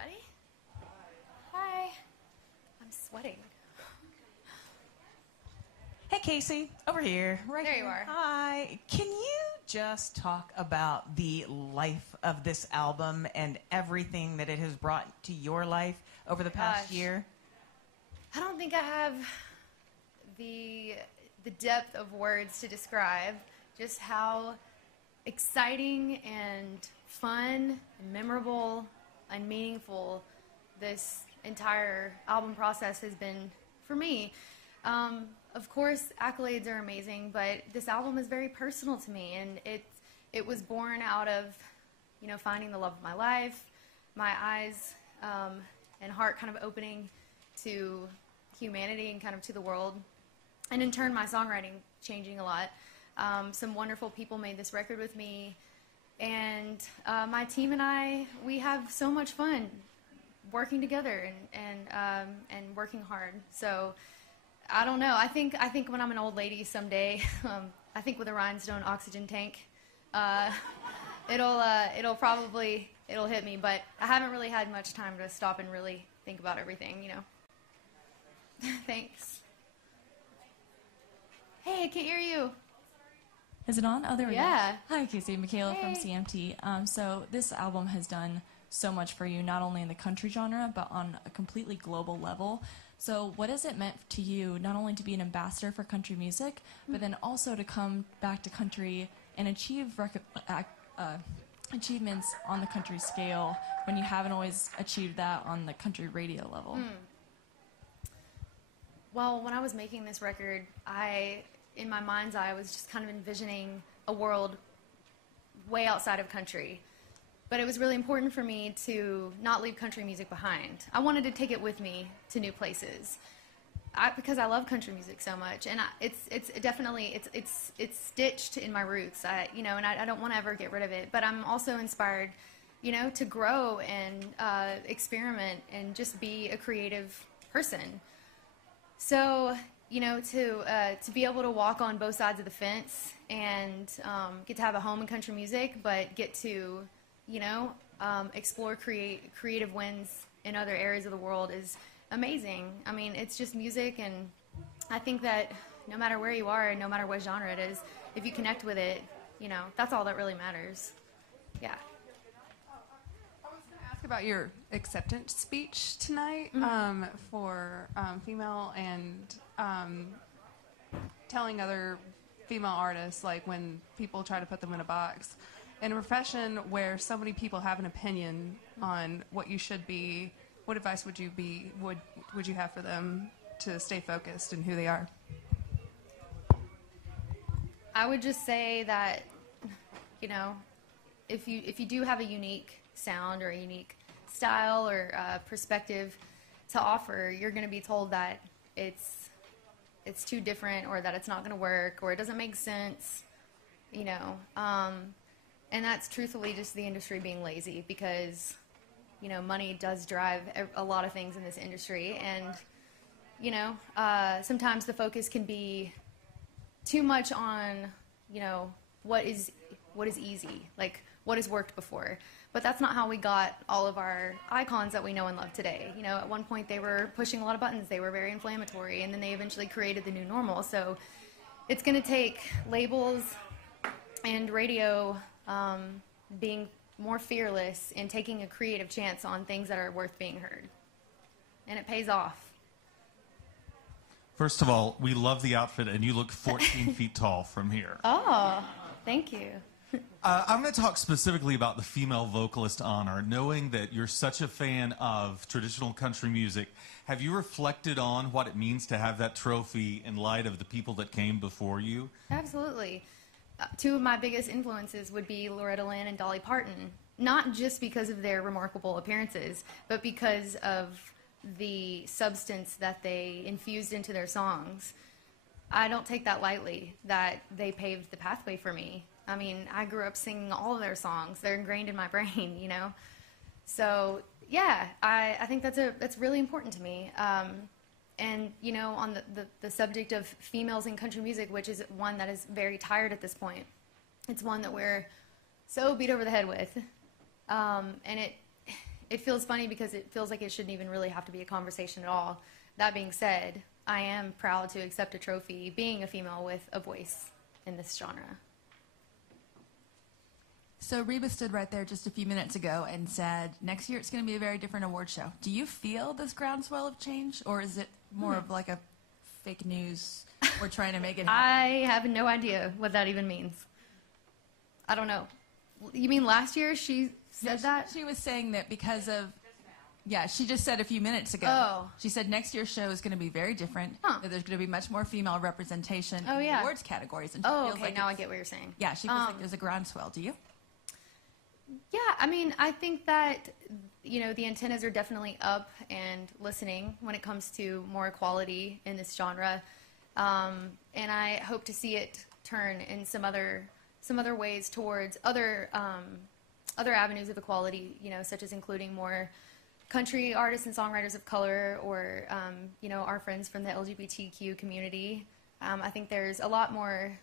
everybody. Hi. I'm sweating. Hey, Kacey, over here. Right there here. You are. Hi. Can you just talk about the life of this album and everything that it has brought to your life over the past year? I don't think I have the depth of words to describe just how exciting and fun and memorable and meaningful this entire album process has been for me. Of course, accolades are amazing, but this album is very personal to me, and it was born out of, you know, finding the love of my life, my eyes and heart kind of opening to humanity and kind of to the world, and in turn my songwriting changing a lot. Some wonderful people made this record with me, and my team and I, we have so much fun working together and working hard. So I don't know. I think when I'm an old lady someday, I think with a rhinestone oxygen tank, it'll hit me. But I haven't really had much time to stop and really think about everything, you know. Thanks. Hey, I can't hear you. Is it on? Oh, there we go. Yeah. Hi, Kacey. Michaela Hey. from CMT. So this album has done so much for you, not only in the country genre, but on a completely global level. So what has it meant to you, not only to be an ambassador for country music, but then also to come back to country and achieve achievements on the country scale when you haven't always achieved that on the country radio level? Well, when I was making this record, in my mind's eye, I was just kind of envisioning a world way outside of country. But it was really important for me to not leave country music behind. I wanted to take it with me to new places, because I love country music so much, and it's definitely stitched in my roots. And I don't want to ever get rid of it. But I'm also inspired, you know, to grow and experiment and just be a creative person. So, you know, to be able to walk on both sides of the fence and get to have a home in country music, but get to, you know, explore creative wins in other areas of the world is amazing. I mean, it's just music, and I think that no matter where you are and no matter what genre it is, if you connect with it, you know, that's all that really matters. Yeah. About your acceptance speech tonight for female and telling other female artists, like, when people try to put them in a box. In a profession where so many people have an opinion on what you should be, what advice would you have for them to stay focused in who they are? I would just say that, you know, if you do have a unique sound or a unique style or perspective to offer, you're going to be told that it's too different, or that it's not going to work, or it doesn't make sense, you know. And that's truthfully just the industry being lazy, because, you know, money does drive a lot of things in this industry, and, you know, sometimes the focus can be too much on, you know, what is easy, like what has worked before. But that's not how we got all of our icons that we know and love today. You know, at one point they were pushing a lot of buttons, they were very inflammatory, and then they eventually created the new normal. So it's going to take labels and radio being more fearless and taking a creative chance on things that are worth being heard. And it pays off. First of all, we love the outfit, and you look 14 feet tall from here. Oh, thank you. I'm going to talk specifically about the female vocalist honor. Knowing that you're such a fan of traditional country music, have you reflected on what it means to have that trophy in light of the people that came before you? Absolutely. Two of my biggest influences would be Loretta Lynn and Dolly Parton, not just because of their remarkable appearances, but because of the substance that they infused into their songs. I don't take that lightly, that they paved the pathway for me. I mean, I grew up singing all of their songs. They're ingrained in my brain, you know. So, yeah, I think that's really important to me. And, you know, on the subject of females in country music, which is one that is very tired at this point, it's one that we're so beat over the head with. And it feels funny because it feels like it shouldn't even really have to be a conversation at all. That being said, I am proud to accept a trophy being a female with a voice in this genre. So Reba stood right there just a few minutes ago and said, next year it's going to be a very different award show. Do you feel this groundswell of change, or is it more of like a fake news we're trying to make it happen? I have no idea what that even means. I don't know. You mean last year she said that? She was saying that because of, yeah, she just said a few minutes ago. Oh. She said next year's show is going to be very different, that there's going to be much more female representation in the awards categories. And she feels Okay, like now I get what you're saying. Yeah, she feels like there's a groundswell. Do you? Yeah, I mean, I think that, the antennas are definitely up and listening when it comes to more equality in this genre. And I hope to see it turn in some other ways towards other avenues of equality, such as including more country artists and songwriters of color, or, our friends from the LGBTQ community. I think there's a lot more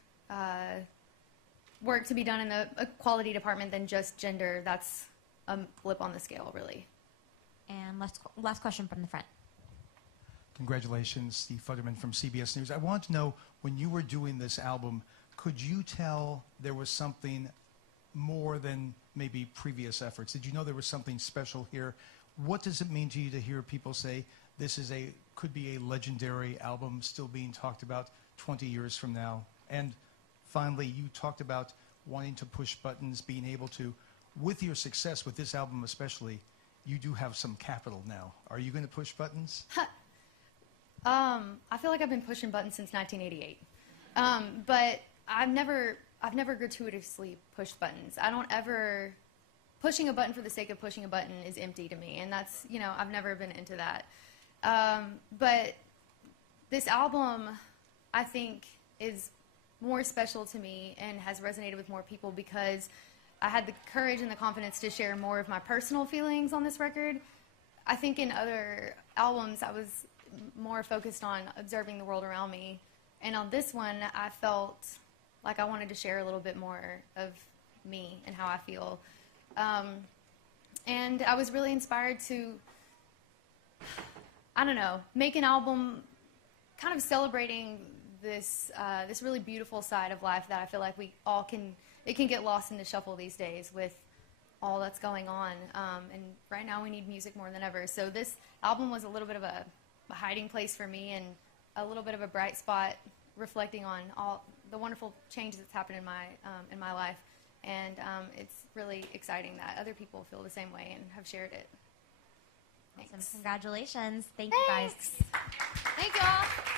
work to be done in the equality department than just gender. That's a blip on the scale, really. And last question from the front. Congratulations, Steve Futterman from CBS News. I want to know, when you were doing this album, could you tell there was something more than maybe previous efforts? Did you know there was something special here? What does it mean to you to hear people say this is could be a legendary album still being talked about 20 years from now? And finally, you talked about wanting to push buttons, being able to. With your success with this album especially, you do have some capital now. Are you going to push buttons? I feel like I've been pushing buttons since 1988. But I've never gratuitously pushed buttons. I don't ever... Pushing a button for the sake of pushing a button is empty to me, and that's, I've never been into that. But this album, I think, is more special to me and has resonated with more people because I had the courage and the confidence to share more of my personal feelings on this record. I think in other albums, I was more focused on observing the world around me. And on this one, I felt like I wanted to share a little bit more of me and how I feel. And I was really inspired to, make an album kind of celebrating this really beautiful side of life that I feel like we all it can get lost in the shuffle these days with all that's going on. And right now we need music more than ever. So this album was a little bit of a hiding place for me and a little bit of a bright spot reflecting on all the wonderful changes that's happened in my life. And it's really exciting that other people feel the same way and have shared it. Thanks. Awesome. Congratulations. Thank you guys. Thank you all.